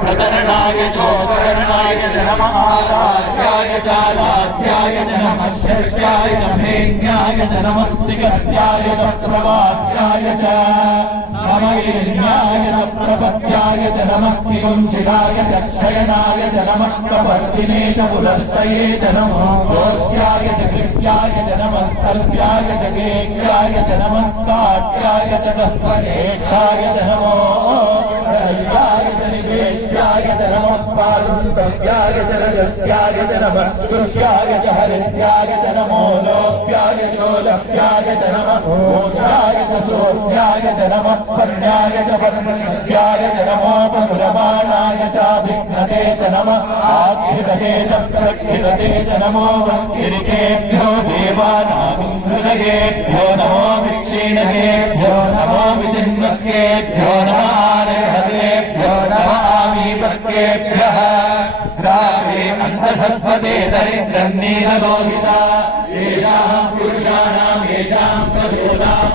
प्रतरणाय चोकरणाय नमः आराध्याय चालाध्याय नमः शस्याय नमेन्याय नमः स्तिगत्याय प्रवाद्याय च नमयेन्याय प्रपत्याय च नमः किंशिराय च क्षयणाय च नमः प्रवर्तिने च पुरस्तये च नमो गोष्ठ्याय च कृत्याय च नमः स्तल्प्याय च गेक्ष्याय च नमः काट्याय च गह्वनेष्ठाय च नमो निवेश्याय च नमः पादुंसव्याय च रजस्याय च नमः सुष्याय च हरिद्याय च नमो लोप्याय चोलप्याय च नमः ऊर्ध्याय च सोऽध्याय च नमः पर्ण्याय च पर्णशक्त्याय च नमो पनुरमाणाय चाभिघ्नते च नमः आख्यते च प्रख्यते च नमो वङ्किरिकेभ्यो देवानागुंहृदयेभ्यो नमो विक्षीणकेभ्यो नमो विचिन्वकेभ्यो नमः आर्हतेभ्यो नमः आमीपत्केभ्यः रात्रे अन्धसस्वते दरिद्रं नीललोहिता येषां पुरुषाणां येषां पशूनां